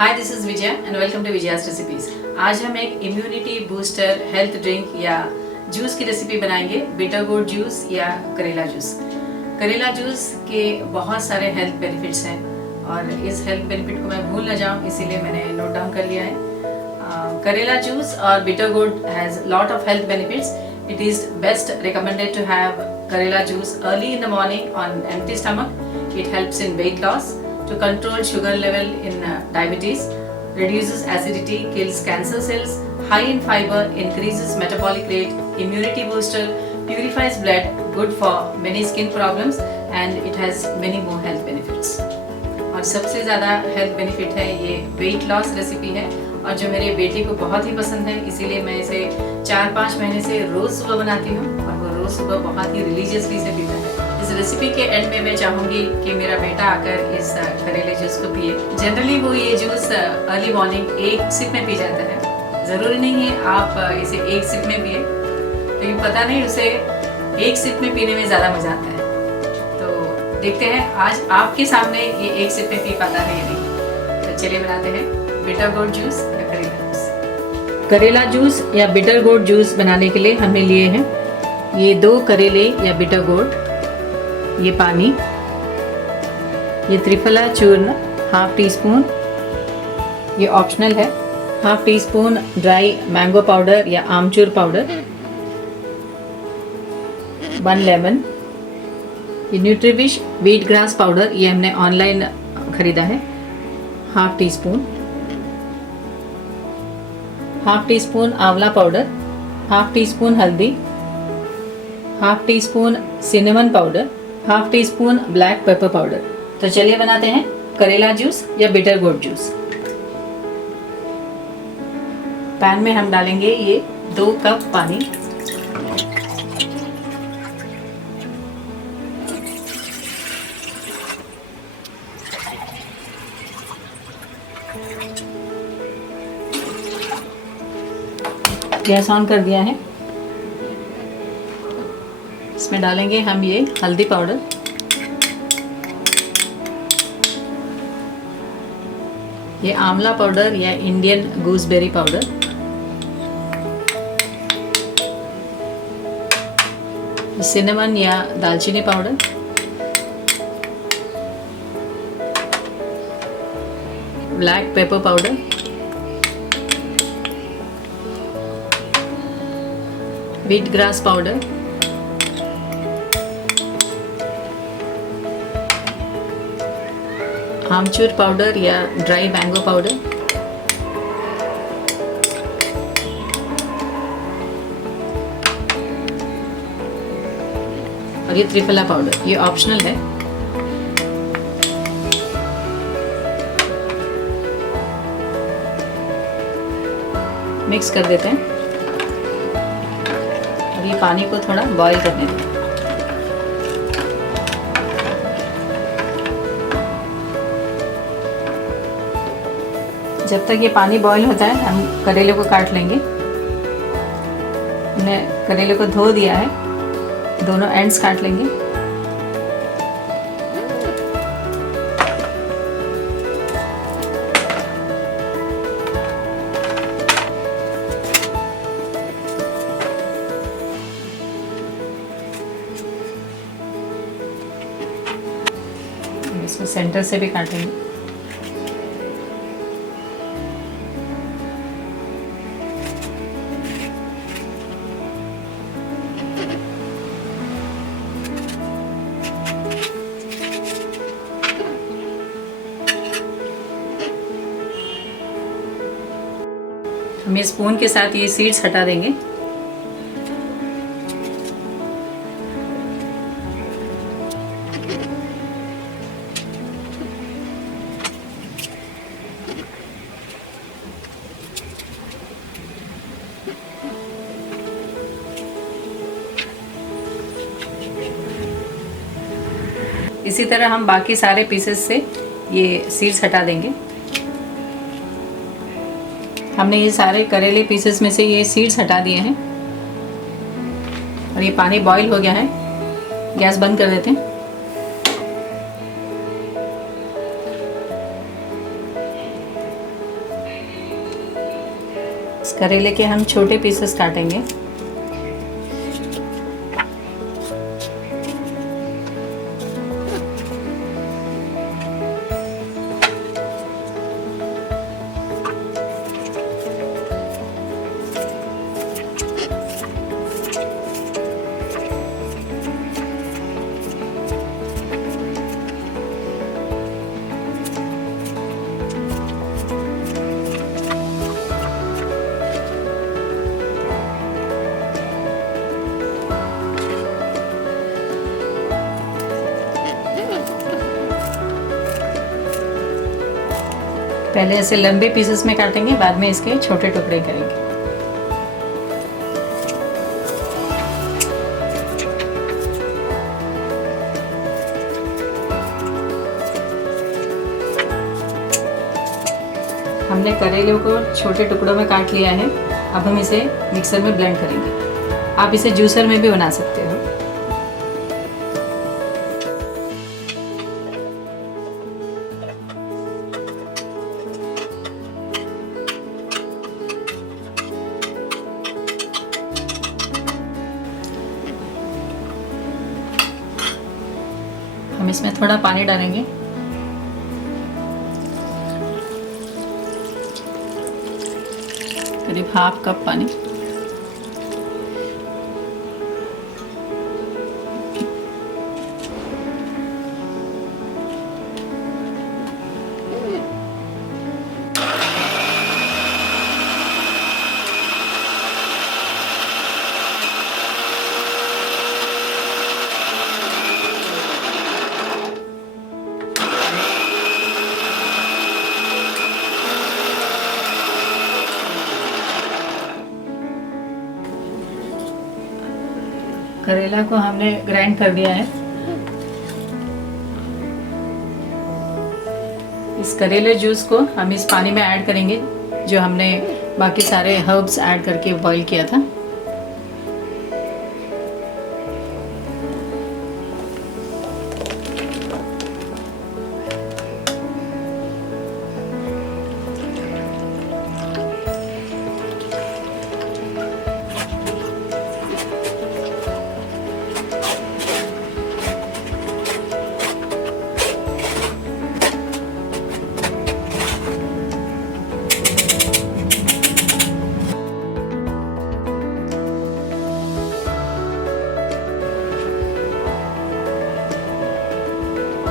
Hi this is Vijaya and welcome to Vijaya's recipes. आज हम एक इम्यूनिटी बूस्टर हेल्थ ड्रिंक या जूस की रेसिपी बनाएंगे, बिटर गोट जूस या करेला जूस। करेला जूस के बहुत सारे हेल्थ बेनिफिट्स हैं और इस हेल्थ बेनिफिट को मैं भूल ना जाऊं इसीलिए मैंने नोट डाउन कर लिया है। करेला जूस और bitter gourd has lot of health benefits. It is best recommended to have Karela juice early in the morning on empty stomach. It helps in weight loss, to control sugar level in diabetes, reduces acidity, kills cancer cells, high in fiber, increases metabolic rate, immunity booster, purifies blood, good for many skin problems, and it has many more health benefits. और सबसे ज़्यादा health benefit है ये weight loss recipe है और जो मेरे बेटे को बहुत ही पसंद है, इसीलिए मैं इसे 4-5 महीने से रोज़ सुबह बनाती हूँ और वो रोज़ सुबह बहुत ही रिलीजियसली से पीता है। इस रेसिपी के एंड में मैं चाहूँगी कि मेरा बेटा आकर इस करेले जूस को पिए। जनरली वो ये जूस अर्ली मॉर्निंग एक सिप में पी जाता है, ज़रूरी नहीं है आप इसे एक सिप में पिए, लेकिन पता नहीं उसे एक सिप में पीने में ज़्यादा मज़ा आता है। देखते हैं आज आपके सामने ये एक सिप में पी पाता है या नहीं। तो चलिए बनाते हैं बिटर गोट जूस या करेला जूस। करेला जूस या बिटर गोट जूस बनाने के लिए हमने लिए हैं ये 2 करेले या बिटर गोट, ये पानी, ये त्रिफला चूर्ण ½ टीस्पून, ये ऑप्शनल है, ½ टीस्पून ड्राई मैंगो पाउडर या आमचूर पाउडर, 1 लेमन, ये न्यूट्रीविश व्हीट ग्रास पाउडर, ये हमने ऑनलाइन खरीदा है, ½ टीस्पून, ½ टीस्पून आंवला पाउडर, ½ टीस्पून हल्दी, ½ teaspoon cinnamon powder, ½ teaspoon black pepper powder. तो चलिए बनाते हैं करेला जूस या बिटर गोट जूस। पैन में हम डालेंगे ये 2 कप पानी, गैस ऑन कर दिया है। इसमें डालेंगे हम ये हल्दी पाउडर, ये आंवला पाउडर या इंडियन गूसबेरी पाउडर, सिनेमन या दालचीनी powder, black pepper powder, wheat grass powder, आमचूर पाउडर या ड्राई मैंगो पाउडर, और ये त्रिफला पाउडर, ये ऑप्शनल है। मिक्स कर देते हैं और ये पानी को थोड़ा बॉईल करने दें। जब तक ये पानी बॉईल होता है हम करेले को काट लेंगे। हमने करेले को धो दिया है, दोनों एंड्स काट लेंगे। इसको सेंटर से भी काटेंगे। हम इस स्पून के साथ ये सीड्स हटा देंगे। इसी तरह हम बाकी सारे पीसेस से ये सीड्स हटा देंगे। हमने ये सारे करेले पीसेस में से ये सीड्स हटा दिए हैं और ये पानी बॉईल हो गया है। गैस बंद कर देते हैं। करेले के हम छोटे पीसेस काटेंगे। पहले ऐसे लंबे पीसेस में काटेंगे, बाद में इसके छोटे टुकड़े करेंगे। हमने करेले को छोटे टुकड़ों में काट लिया है। अब हम इसे मिक्सर में ब्लेंड करेंगे। आप इसे जूसर में भी बना सकते हो। हम इसमें थोड़ा पानी डालेंगे। करीब हाफ कप पानी। करेला को हमने ग्राइंड कर दिया है। इस करेले जूस को हम इस पानी में ऐड करेंगे जो हमने बाकी सारे हर्ब्स ऐड करके बॉईल किया था।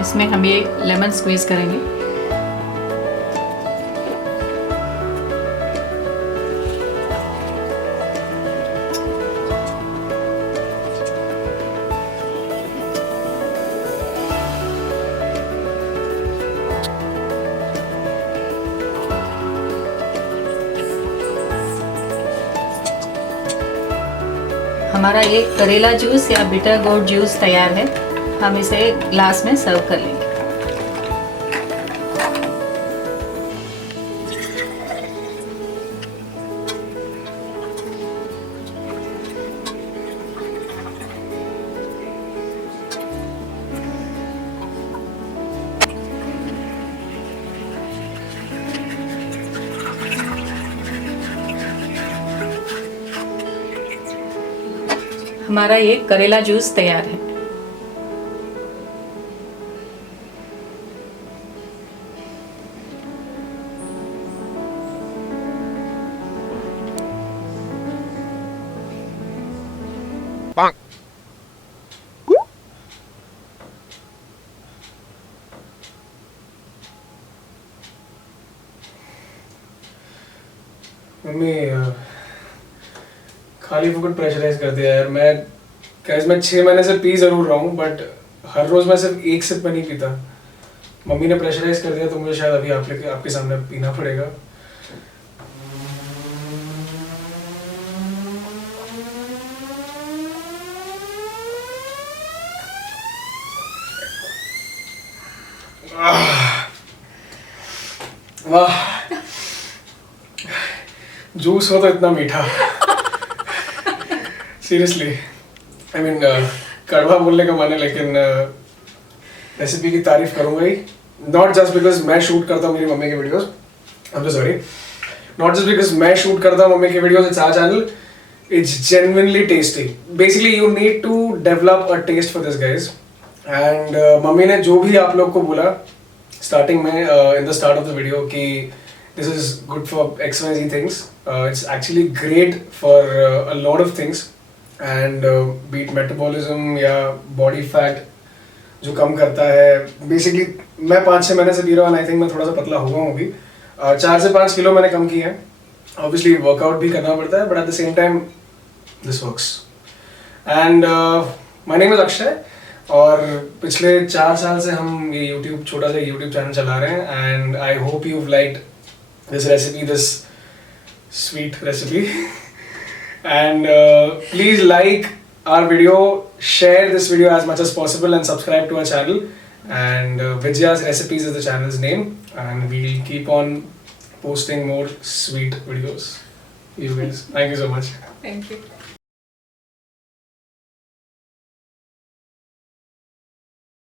इसमें हम ये लेमन स्क्वीज करेंगे। हमारा ये करेला जूस या बिटर गोट जूस तैयार है। हम इसे ग्लास में सर्व कर लेंगे। हमारा ये करेला जूस तैयार है। मम्मी खाली फुकट प्रेशराइज कर दिया यार। मैं 6 महीने से पी जरूर रहा हूँ, बट हर रोज मैं सिर्फ एक सिप में नहीं पीता। मम्मी ने प्रेशराइज कर दिया तो मुझे शायद अभी आपके सामने पीना पड़ेगा। वाह, जूस हो तो इतना मीठा। सीरियसली आई मीन कड़वा बोलने का मन है, लेकिन रेसिपी की तारीफ करूंगा ही। नॉट जस्ट बिकॉज मैं शूट करता हूँ मेरी मम्मी के videos, I am sorry, Not just because मैं shoot करता हूँ मम्मी के videos, it's our channel. It's genuinely tasty. Basically, you need to develop a taste for this, guys. And mummy ने जो भी आप लोग को बोला starting में in the start of the video कि this is good for XYZ things. It's actually great for a lot of things. And be it metabolism या body fat जो कम करता है. Basically मैं 5-6 महीने से पी रहा हूँ. I think मैं थोड़ा सा पतला हुआ हूँ अभी. 4 से 5 किलो मैंने कम किया है. Obviously workout भी करना पड़ता है, but at the same time this works. And my name is Akshay. और पिछले 4 साल से हम ये YouTube छोटा सा YouTube चैनल चला रहे हैं. And I hope you've liked this recipe, this sweet recipe. And please like our video, share this video as much as possible, and subscribe to our channel. And Vijay's Recipes is the channel's name, and we'll keep on posting more sweet videos. You guys, thank you so much. Thank you.